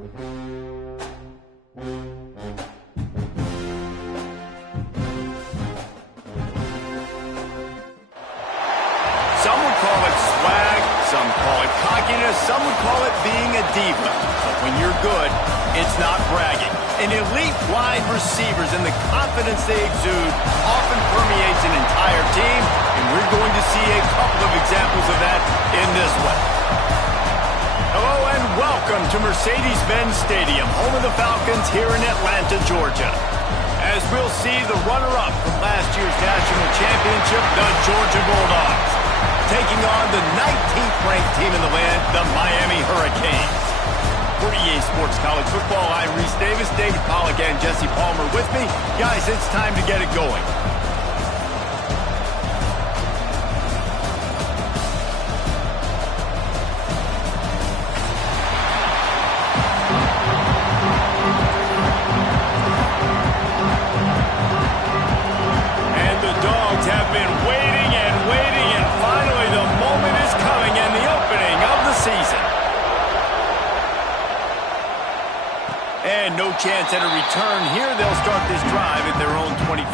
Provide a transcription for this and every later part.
Some would call it swag, some call it cockiness, some would call it being a diva. But when you're good, it's not bragging. An elite wide receivers and the confidence they exude often permeates an entire team, and we're going to see a couple of examples of that in this one. Hello and welcome to Mercedes-Benz Stadium, home of the Falcons here in Atlanta, Georgia. As we'll see the runner-up from last year's national championship, the Georgia Bulldogs, taking on the 19th ranked team in the land, the Miami Hurricanes. For EA Sports College Football, I'm Reese Davis, David Pollack, and Jesse Palmer with me. Guys, it's time to get it going. And the Dogs have been waiting and waiting, and finally the moment is coming and the opening of the season. And no chance at a return here. They'll start this drive at their own 25.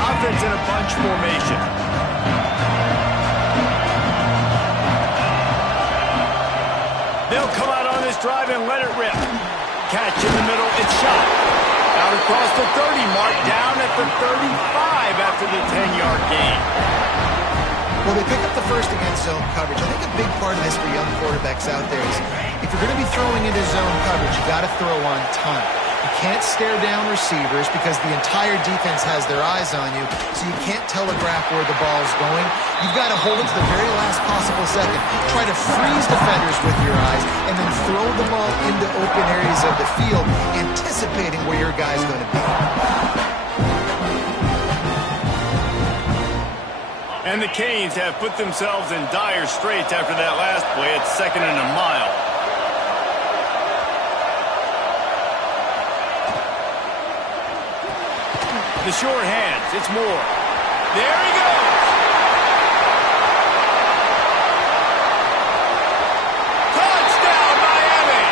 Offense in a bunch formation. They'll come out on this drive and let it rip. Catch in the middle. It's shot. Out across the 30 mark, down at the 35 after the 10-yard gain. Well, they pick up the first against zone coverage. I think a big part of this for young quarterbacks out there is if you're going to be throwing into zone coverage, you got to throw on time. You can't stare down receivers because the entire defense has their eyes on you, so you can't telegraph where the ball's going. You've got to hold it to the very last possible second. Try to freeze defenders with your eyes, and then throw the ball into open areas of the field, anticipating where your guy's going to be. And the Canes have put themselves in dire straits after that last play at 2nd and a mile. The short hands, it's Moore. There he goes! Touchdown, Miami!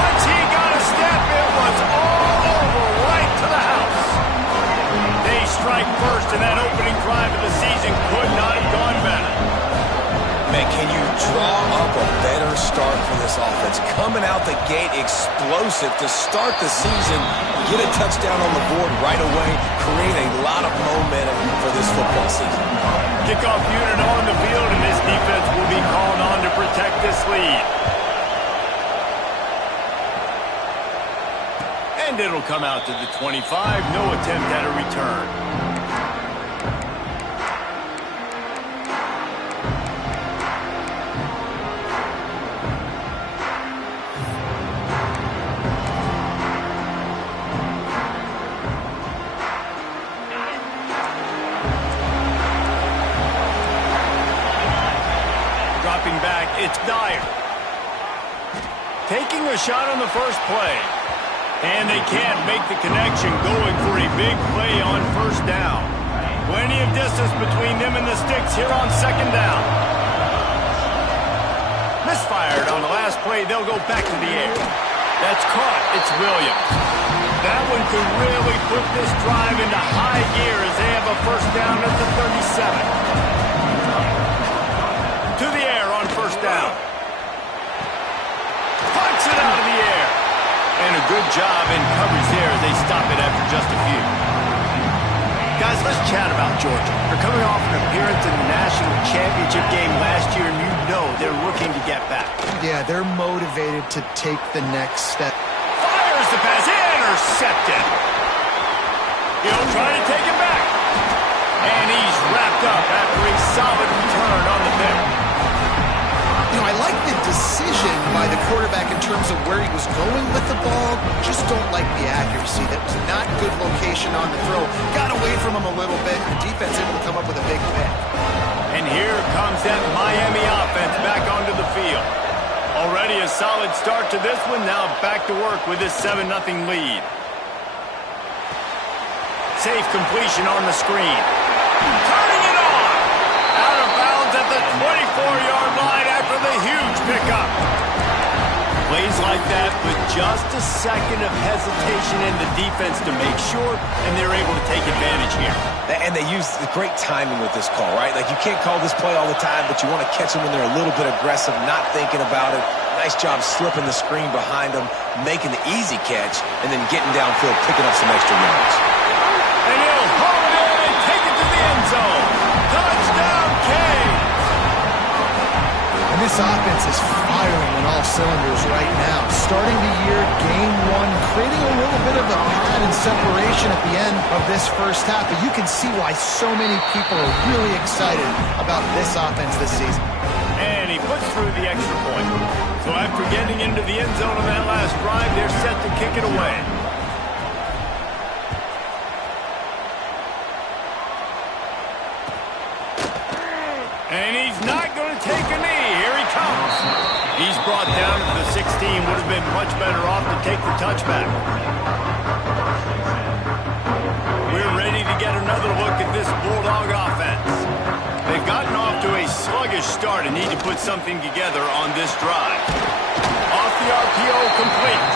Once he got a step, it was all over, right to the house. They strike first, and that opening drive of the season could not have gone better. Man, can you draw up a better start for this offense? Coming out the gate explosive to start the season, get a touchdown on the board right away, create a lot of momentum for this football season. Kickoff unit on the field, and this defense will be called on to protect this lead. And it'll come out to the 25, no attempt at a return. Back, it's Dyer. Taking a shot on the first play. And they can't make the connection, going for a big play on first down. Plenty of distance between them and the sticks here on 2nd down. Misfired on the last play. They'll go back to the air. That's caught. It's Williams. That one could really put this drive into high gear as they have a first down at the 37. To the air on first down. Punts it out of the air. And a good job in coverage there as they stop it after just a few. Guys, let's chat about Georgia. They're coming off an appearance in the national championship game last year, and you know they're looking to get back. Yeah, they're motivated to take the next step. Fires the pass. Intercepted. He'll try to take it back. And he's wrapped up after a solid return on the pick. You know, I like the decision by the quarterback in terms of where he was going with the ball. Just don't like the accuracy. That was not good location on the throw. Got away from him a little bit. The defense able to come up with a big pick. And here comes that Miami offense back onto the field. Already a solid start to this one. Now back to work with this 7-0 lead. Safe completion on the screen. Turning it on. that with just a second of hesitation in the defense to make sure, and they're able to take advantage here. And they use great timing with this call, right? Like, you can't call this play all the time, but you want to catch them when they're a little bit aggressive, not thinking about it. Nice job slipping the screen behind them, making the easy catch, and then getting downfield, picking up some extra yards. And he'll haul it in and take it to the end zone. Touchdown, Kane! And this offense is firing on all cylinders right now. Starting the year, game one, creating a little bit of a pad and separation at the end of this first half. But you can see why so many people are really excited about this offense this season. And he puts through the extra point. So after getting into the end zone on that last drive, they're set to kick it away. And he's not going to take a knee. Here he comes. He's brought down to the 16. Would have been much better off to take the touchback. We're ready to get another look at this Bulldog offense. They've gotten off to a sluggish start and need to put something together on this drive. Off the RPO, complete.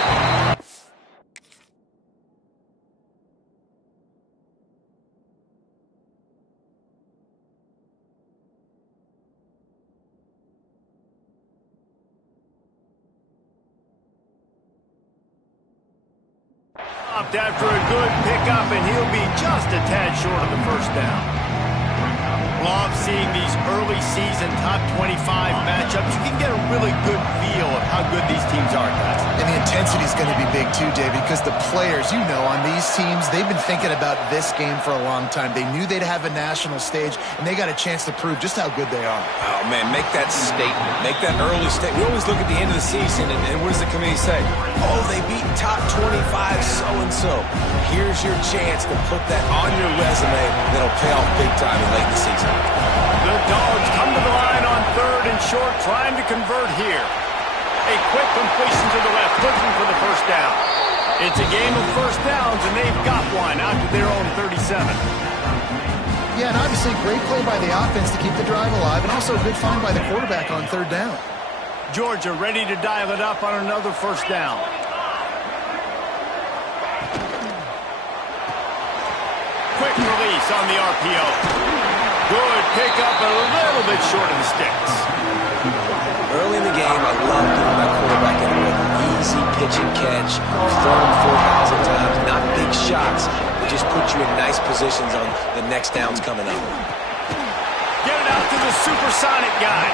After a good pickup, and he'll be just a tad short of the first down. Love seeing these early season top 25 matchups. You can get a really good feel of how good these teams are, guys. And the intensity is going to be big too, David, because the players, you know, on these teams, they've been thinking about this game for a long time. They knew they'd have a national stage, and they got a chance to prove just how good they are. Oh, man, make that statement. Make that early statement. We always look at the end of the season, and what does the committee say? Oh, they beat top 25 so-and-so. Here's your chance to put that on your resume that'll pay off big time in late in the season. The Dogs come to the line on 3rd and short, trying to convert here. A quick completion to the left, looking for the first down. It's a game of first downs, and they've got one out to their own 37. Yeah, and obviously great play by the offense to keep the drive alive, and also a good find by the quarterback on 3rd down. Georgia ready to dial it up on another first down. Quick release on the RPO. Good pickup, a little bit short of the sticks. Early in the game, I love getting my quarterback in with easy pitch and catch, throw him 4,000 times, not big shots, but just put you in nice positions on the next downs coming up. Get it out to the supersonic guy.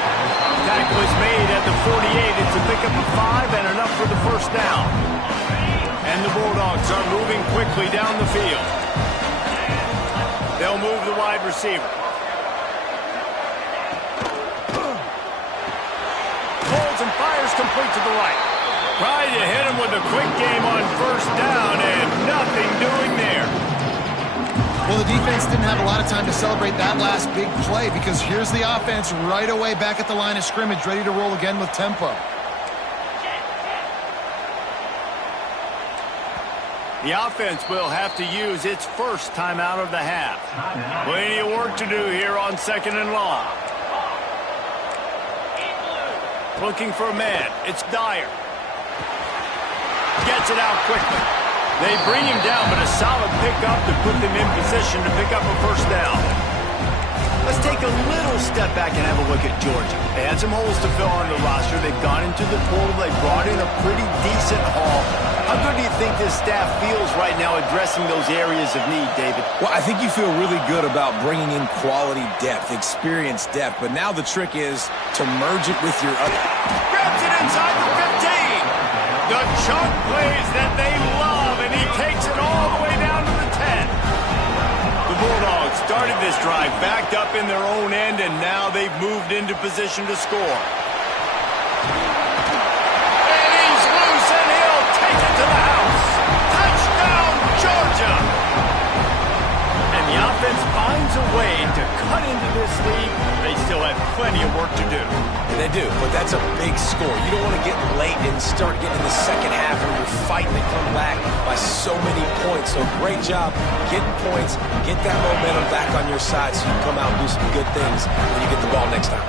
Tackle is made at the 48. It's a pickup of 5 and enough for the first down. And the Bulldogs are moving quickly down the field. They'll move the wide receiver. Holds and fires complete to the right. Trying to hit him with a quick game on first down, and nothing doing there. Well, the defense didn't have a lot of time to celebrate that last big play, because here's the offense right away back at the line of scrimmage, ready to roll again with tempo. The offense will have to use its first timeout of the half. Plenty of work to do here on 2nd and long. Looking for a man. It's Dyer. Gets it out quickly. They bring him down, but a solid pickup to put them in position to pick up a first down. Let's take a little step back and have a look at Georgia. They had some holes to fill on the roster. They've gone into the portal. They brought in a pretty decent haul. How good do you think this staff feels right now addressing those areas of need, David? Well, I think you feel really good about bringing in quality depth, experience depth, but now the trick is to merge it with your other. Grabs it inside the 15. The chunk plays that they love, and he takes it all the way down to the 10. The Bulldogs started this drive backed up in their own end, and now they've moved into position to score. And he's loose, and he'll take it to the house. Touchdown, Georgia! And the offense finds a way to cut into this lead. They still have plenty of work to do. They do, but that's a big score. You don't want to get late and start getting in the second half where you're fighting to come back by so many points. So great job getting points, get that momentum back on your side so you can come out and do some good things when you get the ball next time.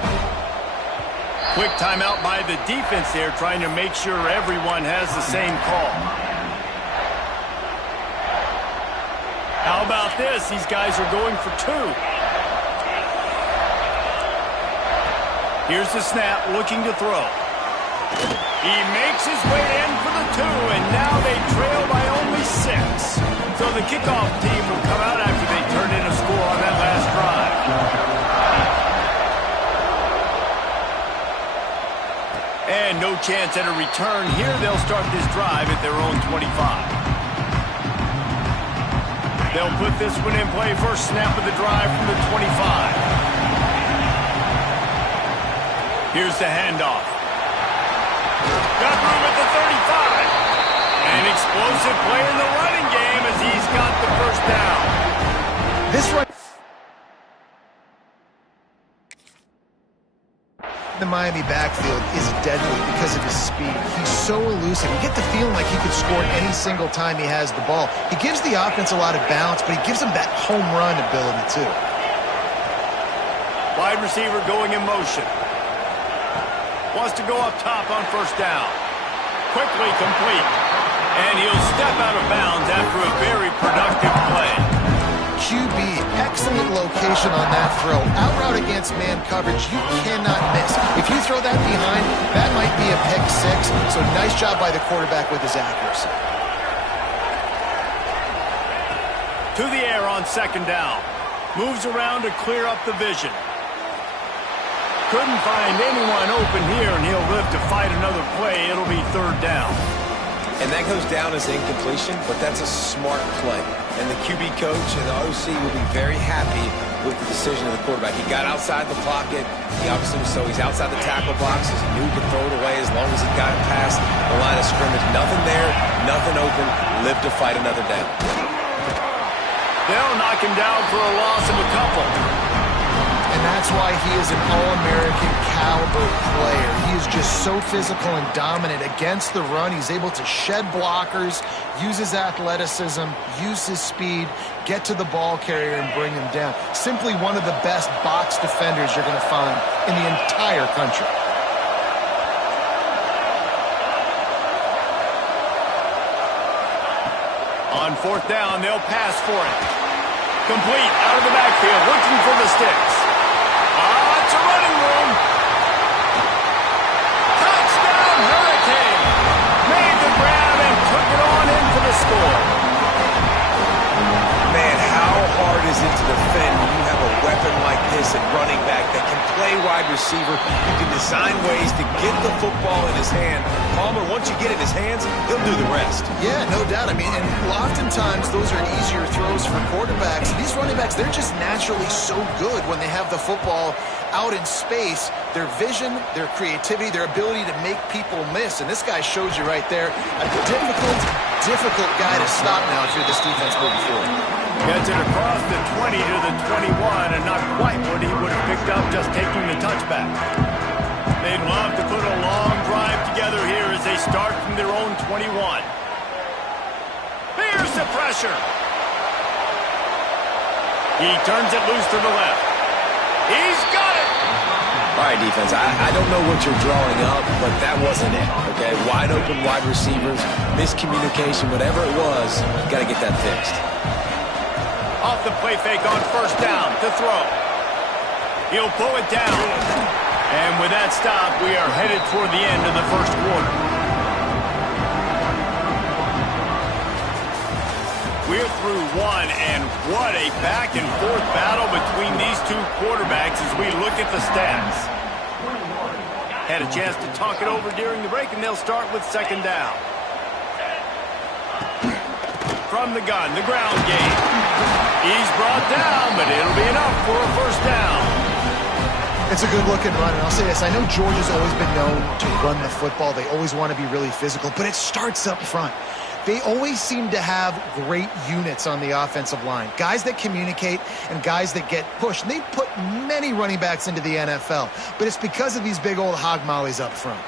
Quick timeout by the defense there, trying to make sure everyone has the same call. How about this? These guys are going for 2. Here's the snap, looking to throw. He makes his way in for the 2, and now they trail by only 6. So the kickoff team will come out after they turn in a score on that last drive. And no chance at a return here. They'll start this drive at their own 25. They'll put this one in play. First snap of the drive from the 25. Here's the handoff. Got room at the 35. An explosive play in the running game as he's got the first down. This right. The Miami backfield is deadly because of his speed. He's so elusive. You get the feeling like he could score any single time he has the ball. He gives the offense a lot of balance, but he gives them that home run ability too. Wide receiver going in motion. Wants to go up top on first down. Quickly complete. And he'll step out of bounds after a very productive play. QB, excellent location on that throw. Out route against man coverage, you cannot miss. If you throw that behind, that might be a pick 6. So nice job by the quarterback with his accuracy. To the air on second down. Moves around to clear up the vision. Couldn't find anyone open here, and he'll live to fight another play. It'll be third down. And that goes down as incompletion, but that's a smart play. And the QB coach and the OC will be very happy with the decision of the quarterback. He got outside the pocket. He obviously was he's outside the tackle boxes. He knew he could throw it away as long as he got it past the line of scrimmage. Nothing there, nothing open. Live to fight another down. They'll knock him down for a loss of a couple. And that's why he is an All-American caliber player. He is just so physical and dominant against the run. He's able to shed blockers, use his athleticism, use his speed, get to the ball carrier and bring him down. Simply one of the best box defenders you're going to find in the entire country. On fourth down, they'll pass for it. Complete out of the backfield, looking for the sticks. It's a running room. Touchdown, Hurricane. Made the grab and took it on in for the score. Man, how hard is it to defend when you have a weapon like this at running back that can play wide receiver? You can design ways to get the football in his hand. Palmer, once you get it in his hands, he'll do the rest. Yeah, no doubt. I mean, and oftentimes those are easier throws for quarterbacks. These running backs, they're just naturally so good when they have the football out in space. Their vision, their creativity, their ability to make people miss. And this guy shows you right there a difficult guy to stop now if you're this defense moving forward. Gets it across the 20 to the 21, and not quite what he would have picked up just taking the touchback. They'd love to put a long drive together here as they start from their own 21. Here's the pressure. He turns it loose to the left. He's got it. All right, defense, I don't know what you're drawing up, but that wasn't it, okay? Wide open wide receivers, miscommunication, whatever it was, got to get that fixed. Off the play fake on first down to throw. He'll pull it down. And with that stop, we are headed toward the end of the first quarter. We're through one, and what a back-and-forth battle between these two quarterbacks as we look at the stats. Had a chance to talk it over during the break, and they'll start with second down. From the gun, the ground game. He's brought down, but it'll be enough for a first down. It's a good-looking run, and I'll say this. I know Georgia's always been known to run the football. They always want to be really physical, but it starts up front. They always seem to have great units on the offensive line. Guys that communicate and guys that get pushed. And they put many running backs into the NFL, but it's because of these big old hog mollies up front.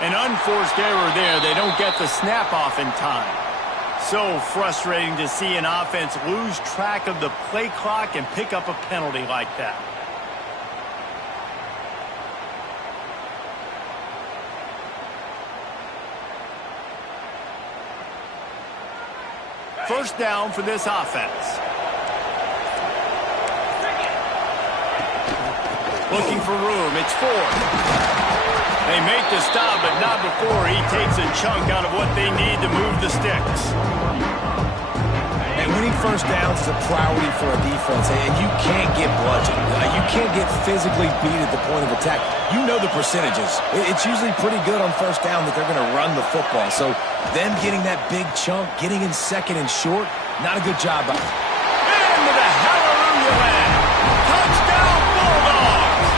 An unforced error there. They don't get the snap off in time. So frustrating to see an offense lose track of the play clock and pick up a penalty like that. First down for this offense. Looking for room. It's Ford. They make the stop, but not before he takes a chunk out of what they need to move the sticks. And winning first downs is a priority for a defense, and you can't get bludgeoned. You can't get physically beat at the point of attack. You know the percentages. It's usually pretty good on first down that they're going to run the football. So them getting that big chunk, getting in second and short, not a good job. Into the hallelujah land. Touchdown Bulldogs!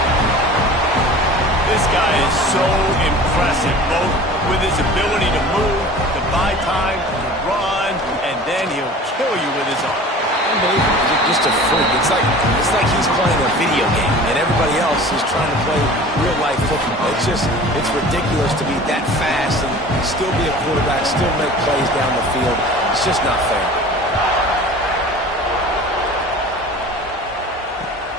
This guy is so impressive, both with his ability to move, to buy time, to run, and then he'll kill you with his arm. Just a freak. It's like he's playing a video game, and everybody else is trying to play real-life football. It's ridiculous to be that fast and still be a quarterback, still make plays down the field. It's just not fair.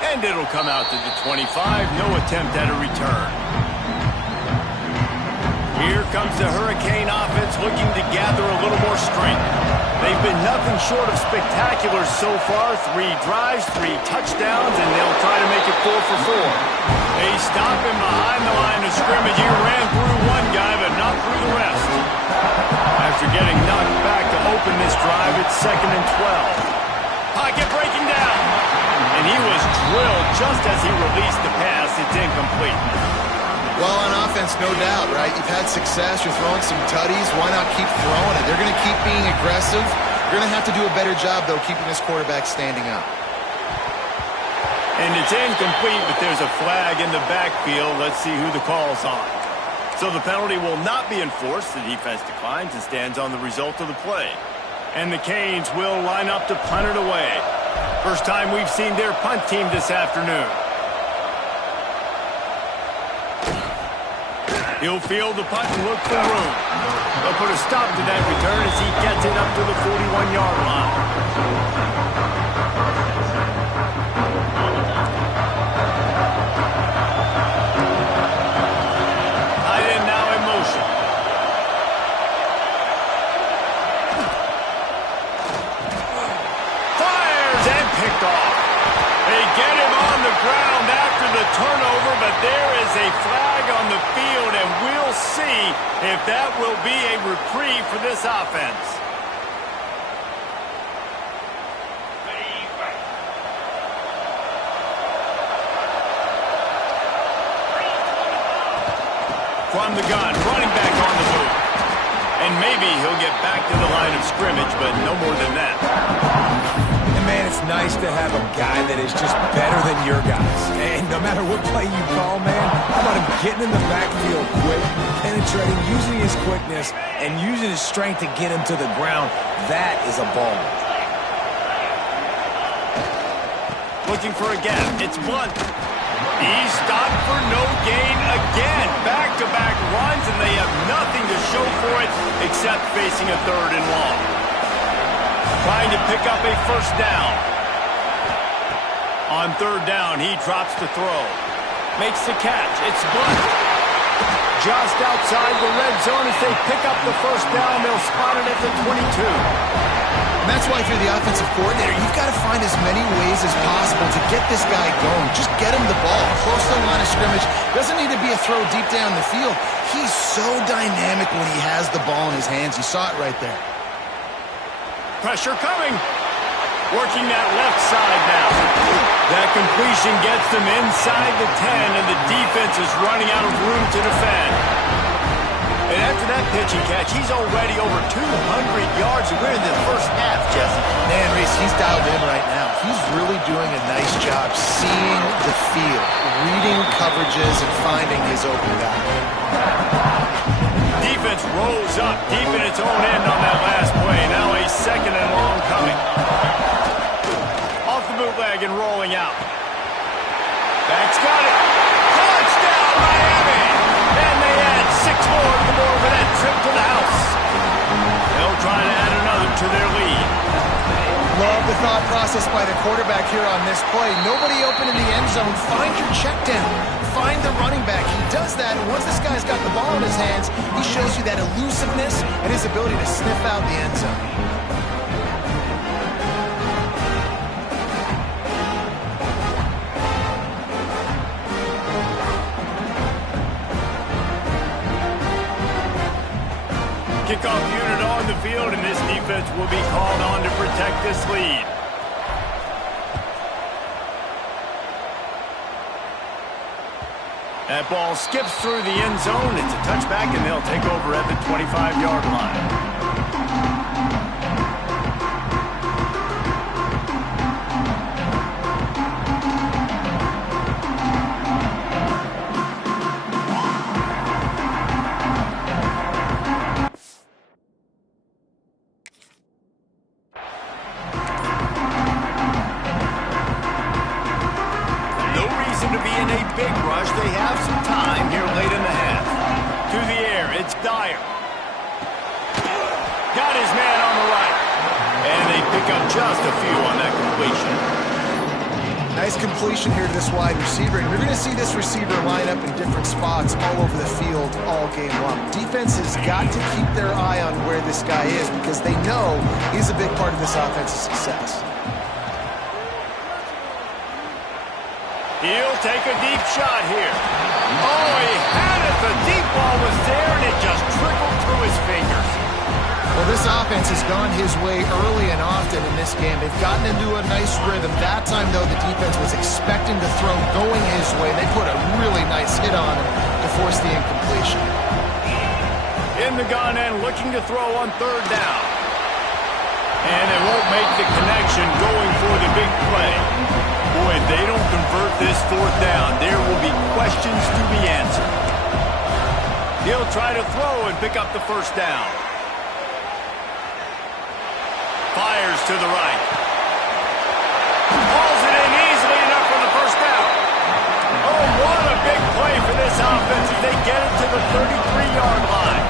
And it'll come out to the 25. No attempt at a return. Here comes the Hurricane offense looking to gather a little more strength. They've been nothing short of spectacular so far. 3 drives, 3 touchdowns, and they'll try to make it 4 for 4. They stop him behind the line of scrimmage. He ran through one guy, but not through the rest. After getting knocked back to open this drive, it's 2nd and 12. Pocket breaking down. And he was drilled just as he released the pass. It's incomplete. Well, on offense, no doubt, right? You've had success. You're throwing some tutties. Why not keep throwing it? They're going to keep being aggressive. You're going to have to do a better job, though, keeping this quarterback standing up. And it's incomplete, but there's a flag in the backfield. Let's see who the call's on. So the penalty will not be enforced. The defense declines and stands on the result of the play. And the Canes will line up to punt it away. First time we've seen their punt team this afternoon. He'll field the punt and look for room. They'll put a stop to that return as he gets it up to the 41-yard line. Tight end now in motion. Fires and picked off. They get him on the ground after the turnover, but there is a flag on the field, and we'll see if that will be a reprieve for this offense. From the gun, running back on the move. And maybe he'll get back to the line of scrimmage, but no more than that. Man, it's nice to have a guy that is just better than your guys. And no matter what play you call, man, how about him getting in the backfield quick, penetrating, using his quickness, and using his strength to get him to the ground. That is a ball. Looking for a gap. It's Blunt. He's stopped for no gain again. Back-to-back runs, and they have nothing to show for it except facing a 3rd and long. Trying to pick up a first down. On 3rd down, he drops to throw. Makes the catch. It's Blunt. Just outside the red zone as they pick up the first down. They'll spot it at the 22. And that's why if you're the offensive coordinator, you've got to find as many ways as possible to get this guy going. Just get him the ball. Close to the line of scrimmage. Doesn't need to be a throw deep down the field. He's so dynamic when he has the ball in his hands. You saw it right there. Pressure coming. Working that left side now. That completion gets them inside the 10, and the defense is running out of room to defend. And after that pitch and catch, he's already over 200 yards. We're in the first half, Jesse. Man, Reese, he's dialed in right now. He's really doing a nice job seeing the field, reading coverages, and finding his open guy. Defense rose up deep in its own end on that last play. Now a 2nd and long coming. Off the bootleg and rolling out. Back's got it. Touchdown, Miami! And they add 6 more try to add another to their lead. Love the thought process by the quarterback here on this play. Nobody open in the end zone. Find your check down. Find the running back. He does that, and once this guy's got the ball in his hands, he shows you that elusiveness and his ability to sniff out the end zone. Kickoff unit on the field, and this defense will be called on to protect this lead. That ball skips through the end zone. It's a touchback, and they'll take over at the 25-yard line. To be in a big rush. They have some time here late in the half. To the air, it's Dyer. Got his man on the right. And they pick up just a few on that completion. Nice completion here to this wide receiver. And you're going to see this receiver line up in different spots all over the field all game long. Defense has got to keep their eye on where this guy is because they know he's a big part of this offense's success. He'll take a deep shot here. Oh, he had it. The deep ball was there, and it just trickled through his fingers. Well, this offense has gone his way early and often in this game. They've gotten into a nice rhythm. That time, though, the defense was expecting the throw going his way. They put a really nice hit on him to force the incompletion. In the gun and looking to throw on third down. And it won't make the connection going for the big play. Boy, if they don't convert this fourth down, there will be questions to be answered. He'll try to throw and pick up the first down. Fires to the right. Hauls it in easily enough for the first down. Oh, what a big play for this offense as they get it to the 33-yard line.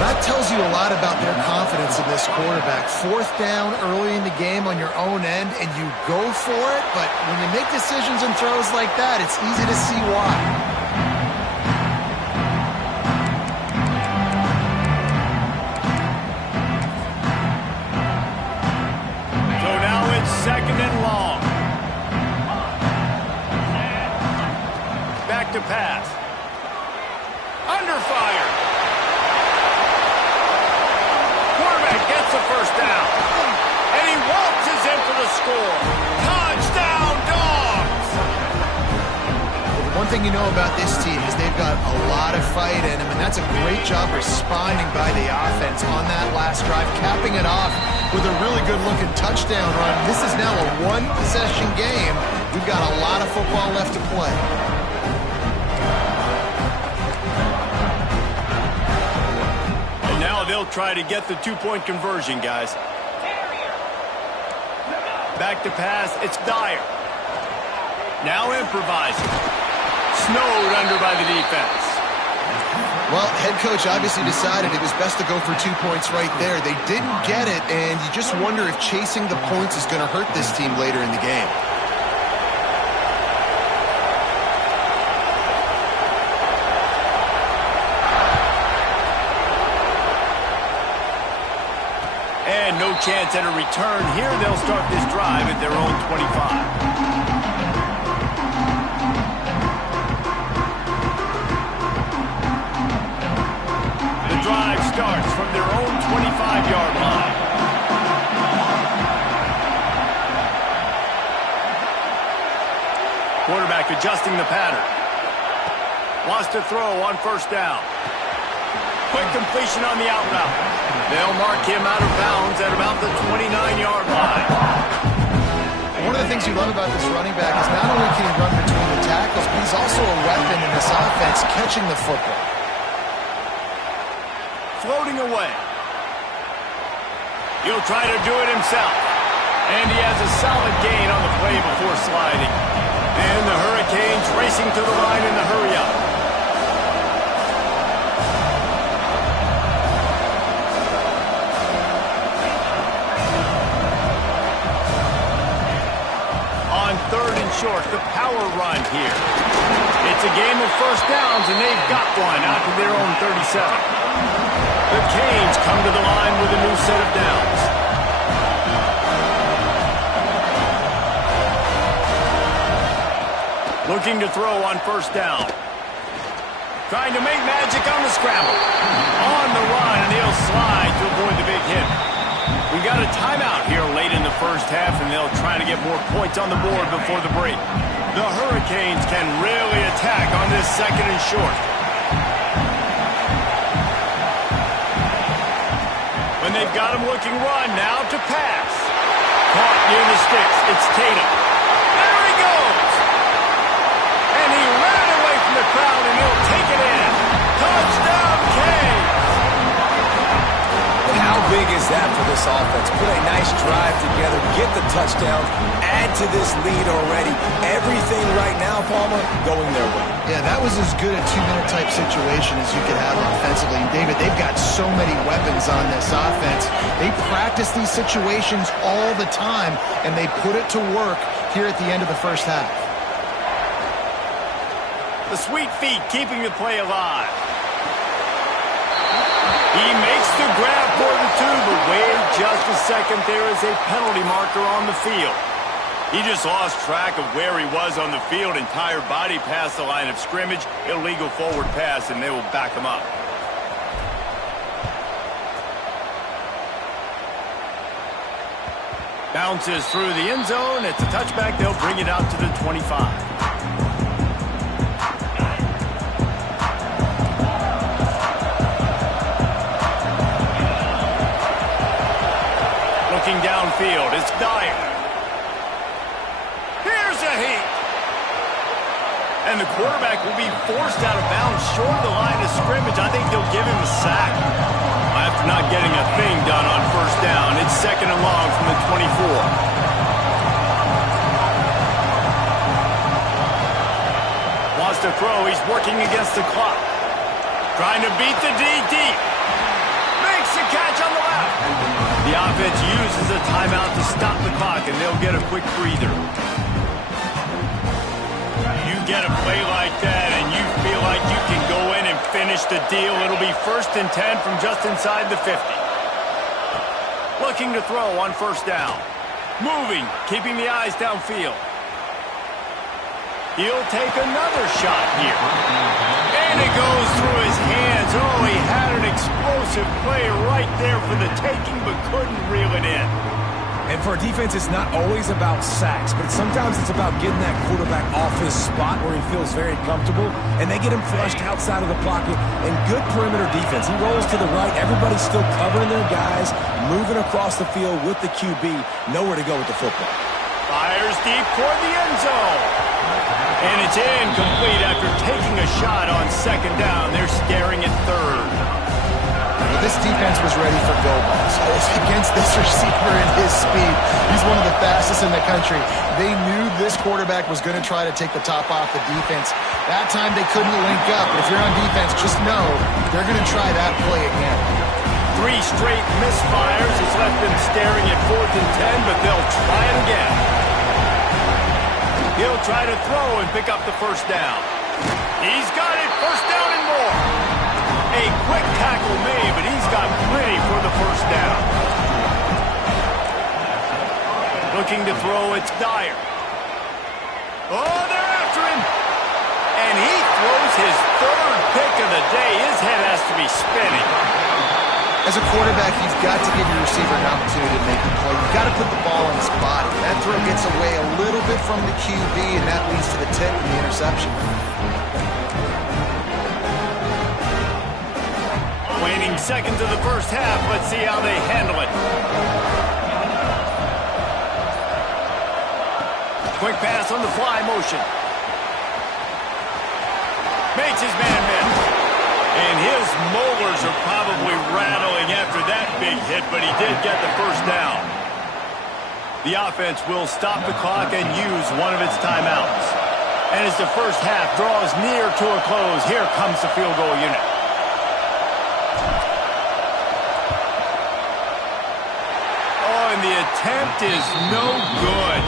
That tells you a lot about their confidence in this quarterback. Fourth down early in the game on your own end, and you go for it, but when you make decisions and throws like that, it's easy to see why. So now it's second and long. Back to pass. Under fire. Gets the first down. And he waltzes in for the score. Touchdown, Dogs! Well, the one thing you know about this team is they've got a lot of fight in them, and that's a great job responding by the offense on that last drive, capping it off with a really good-looking touchdown run. This is now a one-possession game. We've got a lot of football left to play. Now they'll try to get the two-point conversion, guys. Back to pass, it's Dyer. Now improvising. Snowed under by the defense. Well, head coach obviously decided it was best to go for 2 points right there. They didn't get it, and you just wonder if chasing the points is going to hurt this team later in the game. And no chance at a return here. They'll start this drive at their own 25. The drive starts from their own 25-yard line. Quarterback adjusting the pattern. Wants to throw on first down. Quick completion on the out route. They'll mark him out of bounds at about the 29-yard line. One of the things you love about this running back is not only can he run between the tackles, but he's also a weapon in this offense, catching the football. Floating away. He'll try to do it himself. And he has a solid gain on the play before sliding. And the Hurricanes racing to the line in the hurry-up. short, the power run here. It's a game of first downs, and they've got one out to their own 37. The Canes come to the line with a new set of downs. Looking to throw on first down. Trying to make magic on the scramble. On the run, and he'll slide to avoid the big hit. We got a timeout here late in the first half, and they'll try to get more points on the board before the break. The Hurricanes can really attack on this second and short. When they've got him looking run, now to pass. Caught near the sticks. It's Tatum. There he goes. And he ran away from the crowd, and he'll take it in. Touchdown, Canes. How big is that for this offense? Put a nice drive together, get the touchdown, add to this lead already. Everything right now, Palmer, going their way. Yeah, that was as good a two-minute type situation as you could have offensively. And David, they've got so many weapons on this offense. They practice these situations all the time, and they put it to work here at the end of the first half. The sweet feet keeping the play alive. He makes the grab for the two, but wait just a second. There is a penalty marker on the field. He just lost track of where he was on the field. Entire body past the line of scrimmage. Illegal forward pass, and they will back him up. Bounces through the end zone. It's a touchback. They'll bring it out to the 25. Looking downfield, it's Dyer. Here's a heat. And the quarterback will be forced out of bounds short of the line of scrimmage. I think they'll give him a sack. After not getting a thing done on first down, it's second and long from the 24. Wants to throw, he's working against the clock. Trying to beat the D deep. Makes the catch on the left. The offense uses a timeout to stop the clock, and they'll get a quick breather. You get a play like that, and you feel like you can go in and finish the deal. It'll be 1st and 10 from just inside the 50. Looking to throw on first down. Moving, keeping the eyes downfield. He'll take another shot here. And it goes through his hands. Oh, he had an explosive play right there for the taking, but couldn't reel it in. And for a defense, it's not always about sacks, but sometimes it's about getting that quarterback off his spot where he feels very comfortable, and they get him flushed outside of the pocket. And good perimeter defense. He rolls to the right. Everybody's still covering their guys, moving across the field with the QB. Nowhere to go with the football. Fires deep toward the end zone. And it's incomplete after taking a shot on second down. They're staring at third. Well, this defense was ready for go balls. Against this receiver and his speed. He's one of the fastest in the country. They knew this quarterback was going to try to take the top off the defense. That time they couldn't link up. But if you're on defense, just know they're going to try that play again. 3 straight misfires has left them staring at 4th and 10, but they'll try it again. He'll try to throw and pick up the first down. He's got it, first down and more. A quick tackle made, but he's got plenty for the first down. Looking to throw, it's Dyer. Oh, they're after him. And he throws his 3rd pick of the day. His head has to be spinning. As a quarterback, you've got to give your receiver an opportunity to make the play. You've got to put the ball in his body. That throw gets away a little bit from the QB, and that leads to the tip and the interception. Waning seconds of the first half. Let's see how they handle it. Quick pass on the fly motion. Makes his man miss. And his molars are probably rattling after that big hit, but he did get the first down. The offense will stop the clock and use one of its timeouts. And as the first half draws near to a close, here comes the field goal unit. Oh, and the attempt is no good.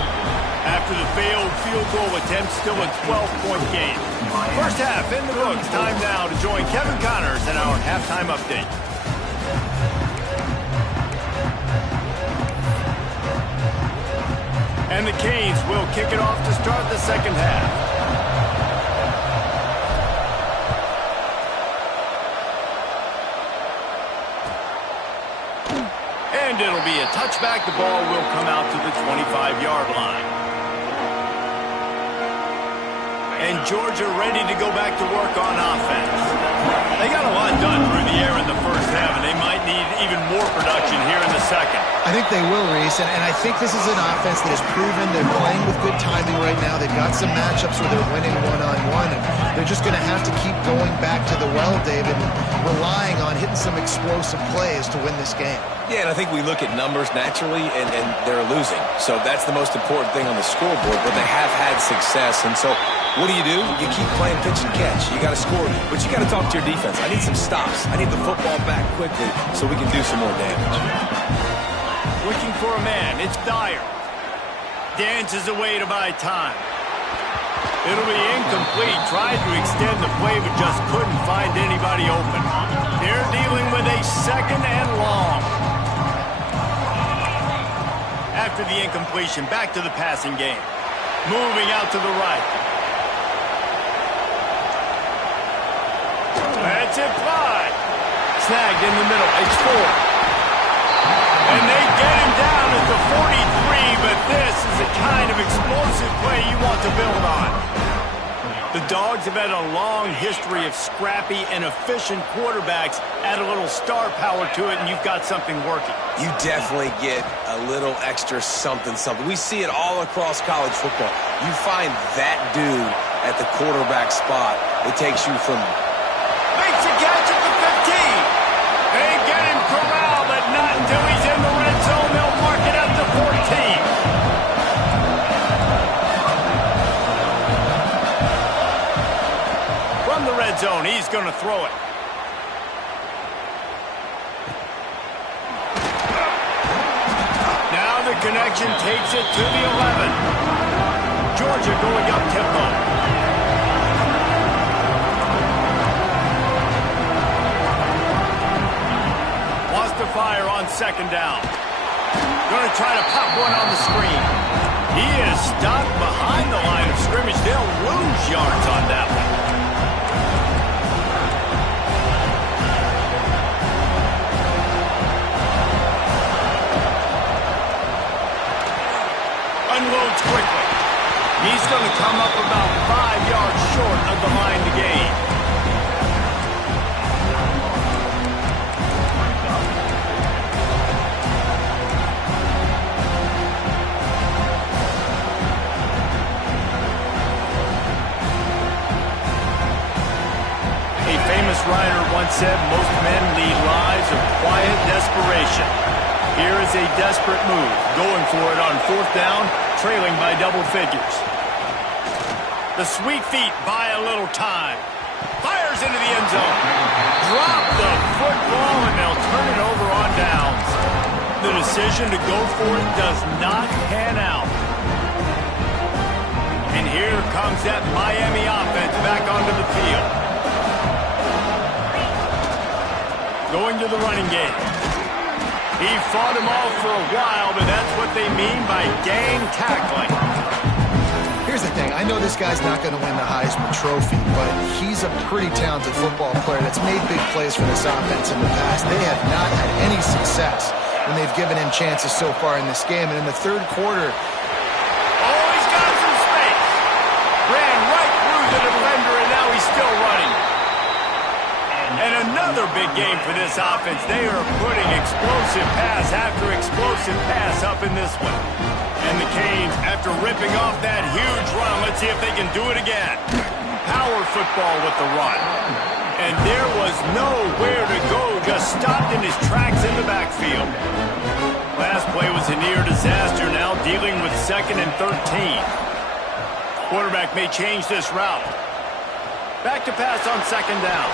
After the failed field goal attempt, still a 12-point game. First half in the books. Time now to join Kevin Connors in our halftime update. And the Canes will kick it off to start the second half. And it'll be a touchback. The ball will come out to the 25-yard line. And Georgia ready to go back to work on offense. They got a lot done through the air in the first half, and they might need even more production here in the second. I think they will, Reese, and I think this is an offense that has proven they're playing with good timing right now. They've got some matchups where they're winning one-on-one, and they're just going to have to keep going back to the well, David, and relying on hitting some explosive plays to win this game. Yeah, and I think we look at numbers naturally, and they're losing. So that's the most important thing on the scoreboard, but they have had success. And so what do? You keep playing pitch and catch. You got to score, but you got to talk to your defense. I need some stops. I need the football back quickly so we can do some more damage. Looking for a man. It's Dyer. Dances away to buy time. It'll be incomplete. Tried to extend the play, but just couldn't find anybody open. They're dealing with a second and long. After the incompletion, back to the passing game. Moving out to the right. That's it, Clyde. Snagged in the middle. It's 4. And they get him down at the 43, but this is the kind of explosive play you want to build on. The Dogs have had a long history of scrappy and efficient quarterbacks. Add a little star power to it, and you've got something working. You definitely get a little extra something. We see it all across college football. You find that dude at the quarterback spot. It takes you from... Makes a catch at the 15. They get him corralled, but not until he's in the red zone. They'll mark it at the 14. From the red zone, he's going to throw it. Now the connection takes it to the 11. Georgia going up tempo. Fire on second down. Going to try to pop one on the screen. He is stopped behind the line of scrimmage. They'll lose yards on that one. Unloads quickly. He's going to come up about 5 yards short of the line to gain. Ryder once said most men lead lives of quiet desperation. Here is a desperate move, going for it on 4th down, trailing by double figures. The sweet feet buy a little time. Fires into the end zone. Drop the football, and they'll turn it over on downs. The decision to go for it does not pan out. And here comes that Miami offense back onto the field. Going to the running game. He fought him off for a while, but that's what they mean by gang tackling. Here's the thing. I know this guy's not going to win the Heisman Trophy, but he's a pretty talented football player that's made big plays for this offense in the past. They have not had any success when they've given him chances so far in this game. And in the third quarter... Oh, he's got some space. Ran right through the defender, and now he's still running. And another big game for this offense. They are putting explosive pass after explosive pass up in this one. And the Canes, after ripping off that huge run, let's see if they can do it again. Power football with the run. And there was nowhere to go, just stopped in his tracks in the backfield. Last play was a near disaster, now dealing with 2nd and 13. Quarterback may change this route. Back to pass on 2nd down.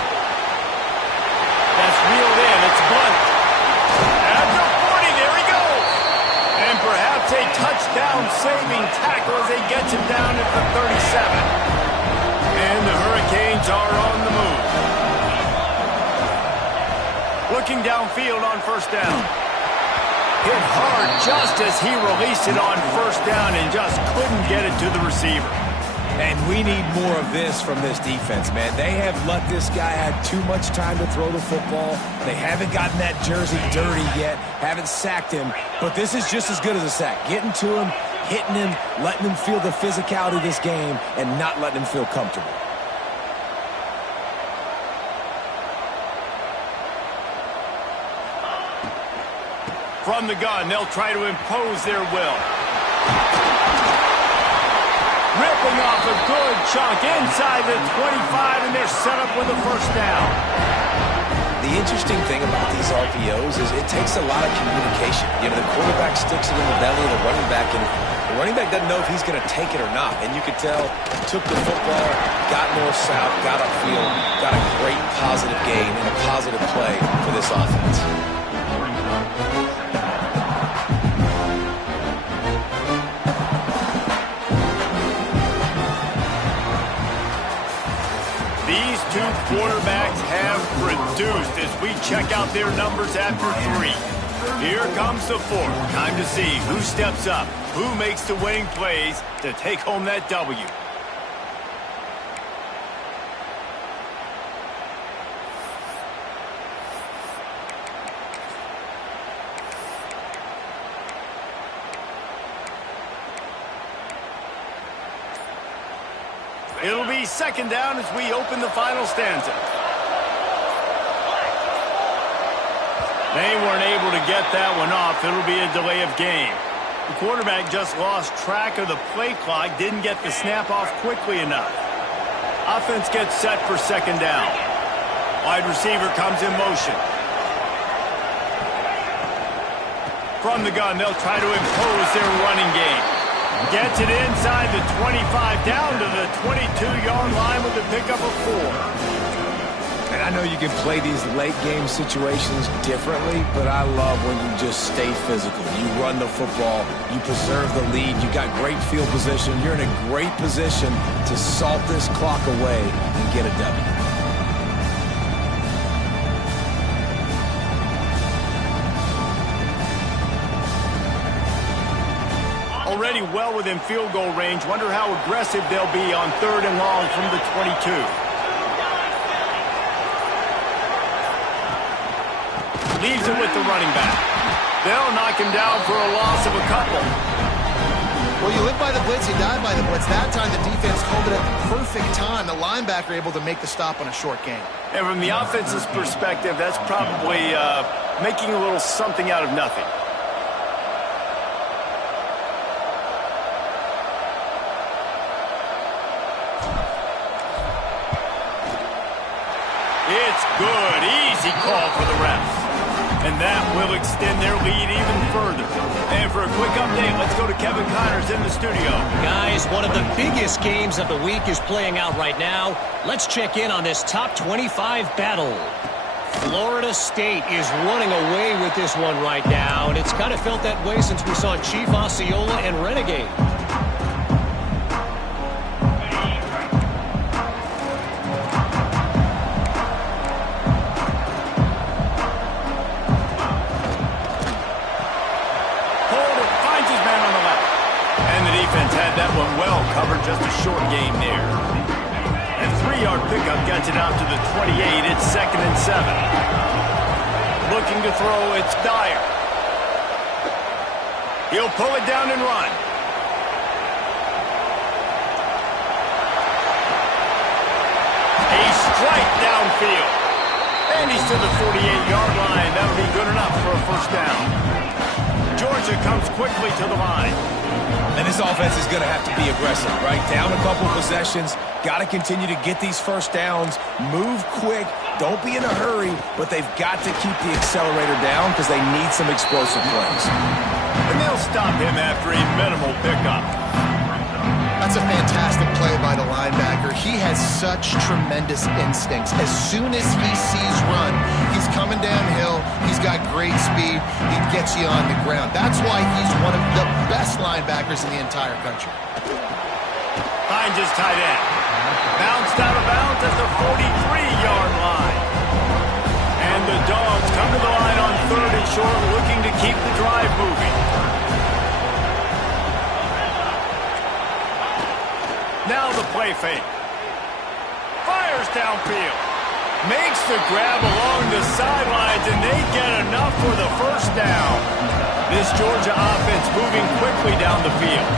That's reeled in. It's Blunt. At the 40, there he goes. And perhaps It's a touchdown-saving tackle as they get him down at the 37. And the Hurricanes are on the move. Looking downfield on first down. Hit hard just as he released it on first down and just couldn't get it to the receiver. And we need more of this from this defense, man. They have let this guy have too much time to throw the football. They haven't gotten that jersey dirty yet, haven't sacked him. But this is just as good as a sack. Getting to him, hitting him, letting him feel the physicality of this game, and not letting him feel comfortable. From the gun, they'll try to impose their will. Ripping off a good chunk inside the 25, and they're set up with a first down. The interesting thing about these RPOs is it takes a lot of communication. You know, the quarterback sticks it in the belly of the running back, and the running back doesn't know if he's going to take it or not. And you could tell, took the football, got north-south, got upfield, got a great positive gain and a positive play for this offense. These two quarterbacks have produced as we check out their numbers after 3. Here comes the 4th. Time to see who steps up, who makes the winning plays to take home that W. It'll be second down as we open the final stanza. They weren't able to get that one off. It'll be a delay of game. The quarterback just lost track of the play clock, didn't get the snap off quickly enough. Offense gets set for second down. Wide receiver comes in motion. From the gun, they'll try to impose their running game. Gets it inside the 25, down to the 22-yard line with a pickup of 4. And I know you can play these late-game situations differently, but I love when you just stay physical. You run the football, you preserve the lead, you got great field position. You're in a great position to salt this clock away and get a W. Already well within field goal range. Wonder how aggressive they'll be on 3rd and long from the 22. Leaves it with the running back. They'll knock him down for a loss of a couple. Well, you live by the blitz, you die by the blitz. That time the defense called it at the perfect time. The linebacker able to make the stop on a short game. And from the offense's perspective, that's probably making a little something out of nothing. It's good. Easy call for the refs. And that will extend their lead even further. And for a quick update, let's go to Kevin Connors in the studio. Guys, one of the biggest games of the week is playing out right now. Let's check in on this top 25 battle. Florida State is running away with this one right now, and it's kind of felt that way since we saw Chief Osceola and Renegade. That one well covered, just a short game there. And 3-yard pickup gets it out to the 28. It's 2nd and 7. Looking to throw, it's Dyer. He'll pull it down and run. A strike downfield. And he's to the 48-yard line. That'll be good enough for a first down. Georgia comes quickly to the line. And this offense is going to have to be aggressive, right? Down a couple possessions, got to continue to get these first downs, move quick, don't be in a hurry, but they've got to keep the accelerator down because they need some explosive plays. And they'll stop him after a minimal pickup. That's a fantastic play by the linebacker. He has such tremendous instincts. As soon as he sees run, he's coming downhill. He's got great speed. He gets you on the ground. That's why he's one of the best best linebackers in the entire country. Finds his tight end. Bounced out of bounds at the 43-yard line. And the Dogs come to the line on 3rd and short, looking to keep the drive moving. Now the play fake. Fires downfield. Makes the grab along the sidelines, and they get enough for the first down. This Georgia offense moving quickly down the field.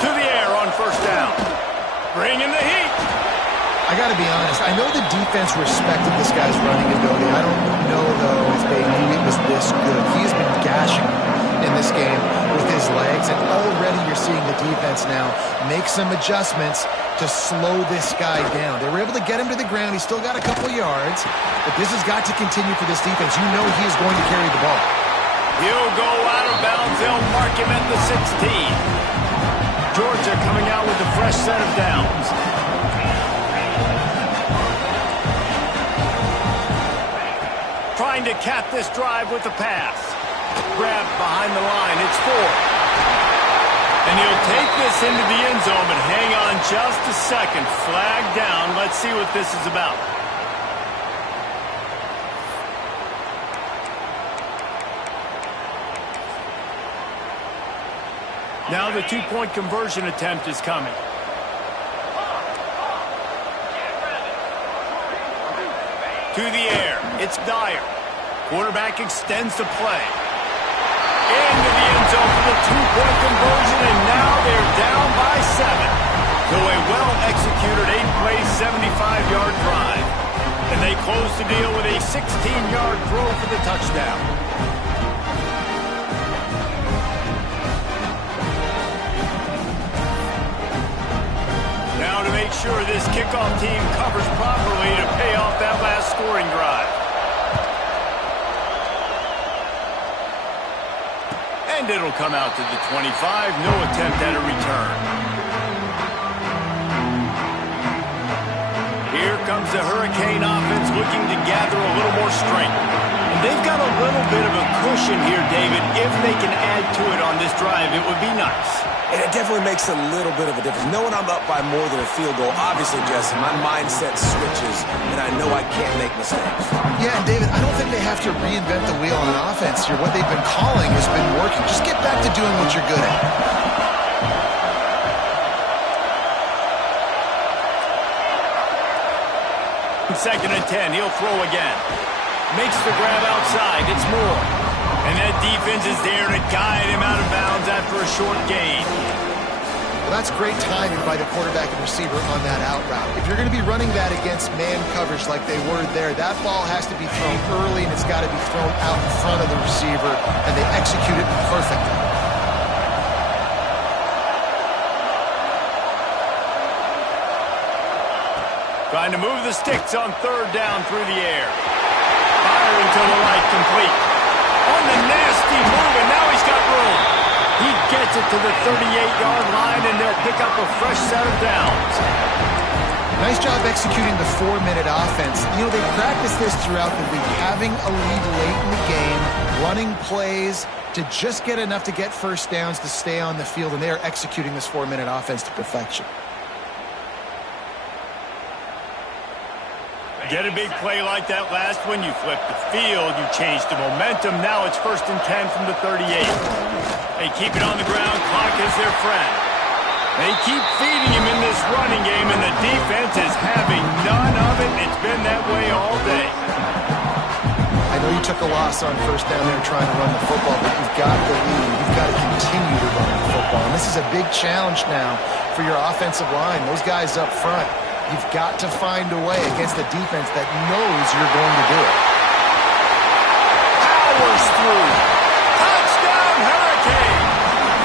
To the air on first down. Bringing the heat. I got to be honest. I know the defense respected this guy's running ability. I don't know, though, if they knew he was this good. He's been gashing in this game with his legs, and already you're seeing the defense now make some adjustments to slow this guy down. They were able to get him to the ground. He's still got a couple yards, but this has got to continue for this defense. You know he is going to carry the ball. He'll go out of bounds. They'll mark him at the 16. Georgia coming out with a fresh set of downs. Trying to cap this drive with the pass. Grab behind the line. It's 4. And he'll take this into the end zone, but hang on just a second. Flag down. Let's see what this is about. Now the 2-point conversion attempt is coming. To the air. It's Dyer. Quarterback extends the play. Into the end zone for the 2-point conversion, and now they're down by 7. So a well-executed 8-play, 75-yard drive. And they close the deal with a 16-yard throw for the touchdown. Now to make sure this kickoff team covers properly to pay off that last scoring drive. And it'll come out to the 25. No attempt at a return. Here comes the Hurricane offense looking to gather a little more strength. And they've got a little bit of a cushion here, David. If they can add to it on this drive, it would be nice. And it definitely makes a little bit of a difference. Knowing I'm up by more than a field goal, obviously, Jesse, my mindset switches, and I know I can't make mistakes. Yeah, and David, I don't think they have to reinvent the wheel on offense here. What they've been calling has been working. Just get back to doing what you're good at. 2nd and 10. He'll throw again. Makes the grab outside. It's Moore. And that defense is there to guide him out of bounds after a short gain. Well, that's great timing by the quarterback and receiver on that out route. If you're going to be running that against man coverage like they were there, that ball has to be thrown early, and it's got to be thrown out in front of the receiver, and they execute it perfectly. Trying to move the sticks on 3rd down through the air. Firing to the right, complete. On the nasty move, and now he's got room. He gets it to the 38-yard line, and they'll pick up a fresh set of downs. Nice job executing the 4-minute offense. You know, they practiced this throughout the week, having a lead late in the game, running plays to just get enough to get first downs to stay on the field, and they are executing this 4-minute offense to perfection. Get a big play like that last one, you flip the field, you change the momentum. Now it's 1st and 10 from the 38. They keep it on the ground, clock is their friend. They keep feeding him in this running game, and the defense is having none of it. It's been that way all day. I know you took a loss on 1st down there trying to run the football, but you've got the lead. You've got to continue to run the football. And this is a big challenge now for your offensive line. Those guys up front. You've got to find a way against a defense that knows you're going to do it. Powers through. Touchdown, Hurricane.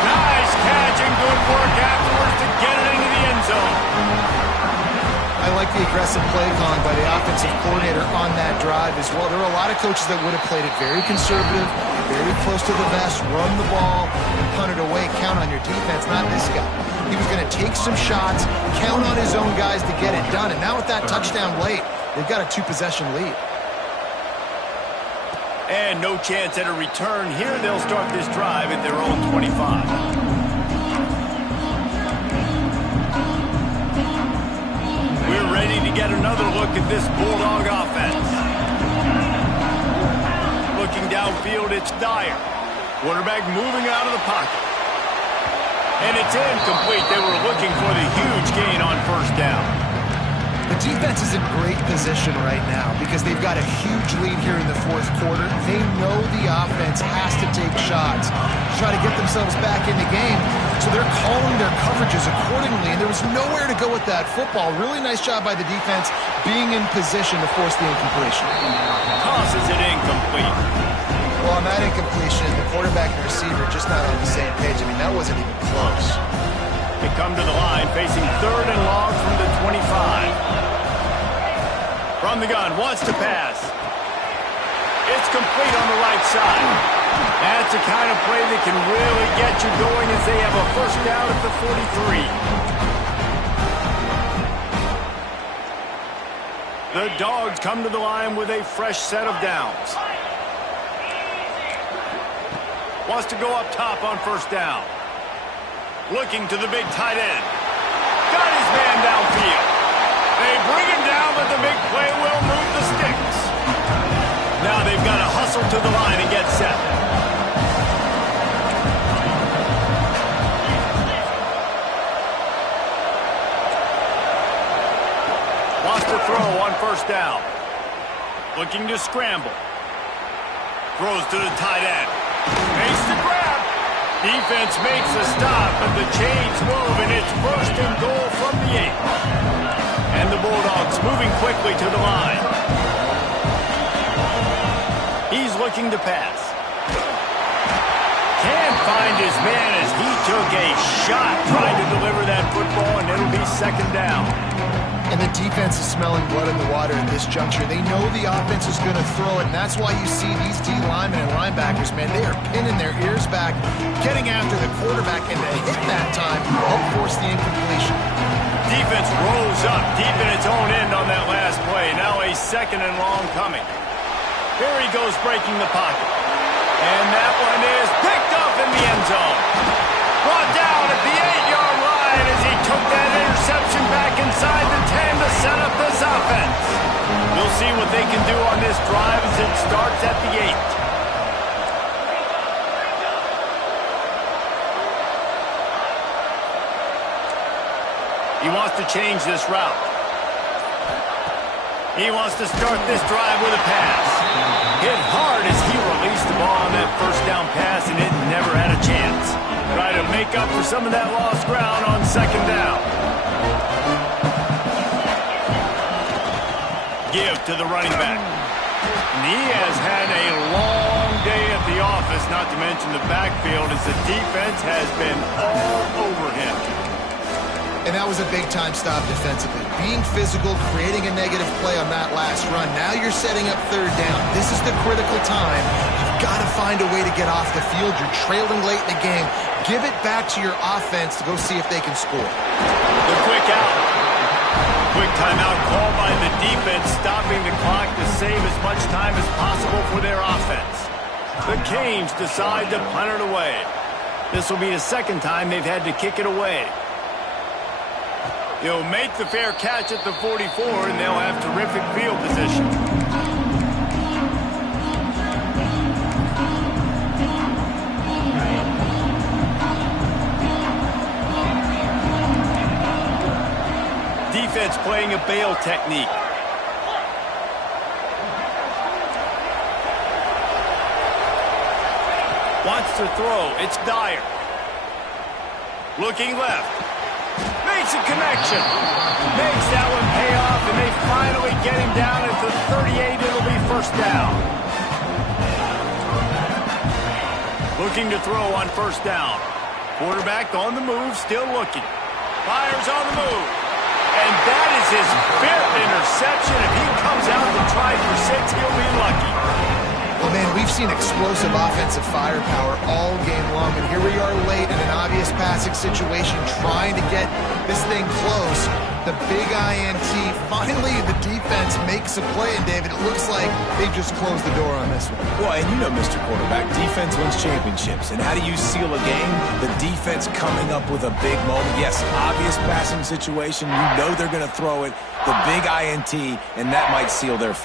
Nice catch and good work afterwards to get it into the end zone. I like the aggressive play calling by the offensive coordinator on that drive as well. There are a lot of coaches that would have played it very conservative, very close to the vest, run the ball, and punt it away. Count on your defense, not this guy. He was going to take some shots, count on his own guys to get it done. And now with that touchdown late, they've got a 2-possession lead. And no chance at a return here. They'll start this drive at their own 25. We're ready to get another look at this Bulldog offense. Looking downfield, it's Dyer. Quarterback moving out of the pocket. And it's incomplete. They were looking for the huge gain on first down. The defense is in great position right now because they've got a huge lead here in the fourth quarter. They know the offense has to take shots to try to get themselves back in the game, so they're calling their coverages accordingly, and there was nowhere to go with that football. Really nice job by the defense being in position to force the incompletion. Tosses it incomplete. Well, on that incompletion, the quarterback and receiver just not on the same page. I mean, that wasn't even close. They come to the line facing third and long from the 25. From the gun, wants to pass. It's complete on the right side. That's the kind of play that can really get you going as they have a first down at the 43. The Dogs come to the line with a fresh set of downs. Wants to go up top on first down. Looking to the big tight end. Got his man downfield. They bring him down, but the big play will move the sticks. Now they've got to hustle to the line and get set. Wants to throw on first down. Looking to scramble. Throws to the tight end. Makes the grab. Defense makes a stop, but the chains move, and it's first and goal from the 8. And the Bulldogs moving quickly to the line. He's looking to pass. Can't find his man as he took a shot trying to deliver that football, and it'll be second down. And the defense is smelling blood in the water at this juncture. They know the offense is going to throw it, and that's why you see these D linemen and linebackers, man, they are pinning their ears back, getting after the quarterback, and to hit that time, help force the incompletion. Defense rolls up deep in its own end on that last play. Now a second and long coming. Here he goes breaking the pocket. And that one is picked up in the end zone. Brought down at the 8-yard line as he took that interception back inside the 10 to set up this offense. We'll see what they can do on this drive as it starts at the 8. He wants to change this route. He wants to start this drive with a pass. Hit hard as he released the ball on that first down pass, and it never had a chance. Try to make up for some of that lost ground on second down. Give to the running back. And he has had a long day at the office, not to mention the backfield, as the defense has been all over him. And that was a big-time stop defensively. Being physical, creating a negative play on that last run. Now you're setting up third down. This is the critical time. You've got to find a way to get off the field. You're trailing late in the game. Give it back to your offense to go see if they can score. The quick out. Quick timeout called by the defense, stopping the clock to save as much time as possible for their offense. The Canes decide to punt it away. This will be the second time they've had to kick it away. He'll make the fair catch at the 44, and they'll have terrific field position. Defense playing a bail technique. Wants to throw. It's Dyer. Looking left. Makes a connection. Makes that one pay off, and they finally get him down at the 38. It'll be first down. Looking to throw on first down. Quarterback on the move, still looking. Fires on the move. And that is his 5th interception. If he comes out to try for 6, he'll be lucky. Well, Man, we've seen explosive offensive firepower all game long, and here we are late in an obvious passing situation trying to get this thing close. The big INT. Finally, the defense makes a play, and David, it looks like they just closed the door on this one. Well, and you know, Mr. Quarterback, defense wins championships. And how do you seal a game? The defense coming up with a big moment. Yes, obvious passing situation. You know they're going to throw it. The big INT, and that might seal their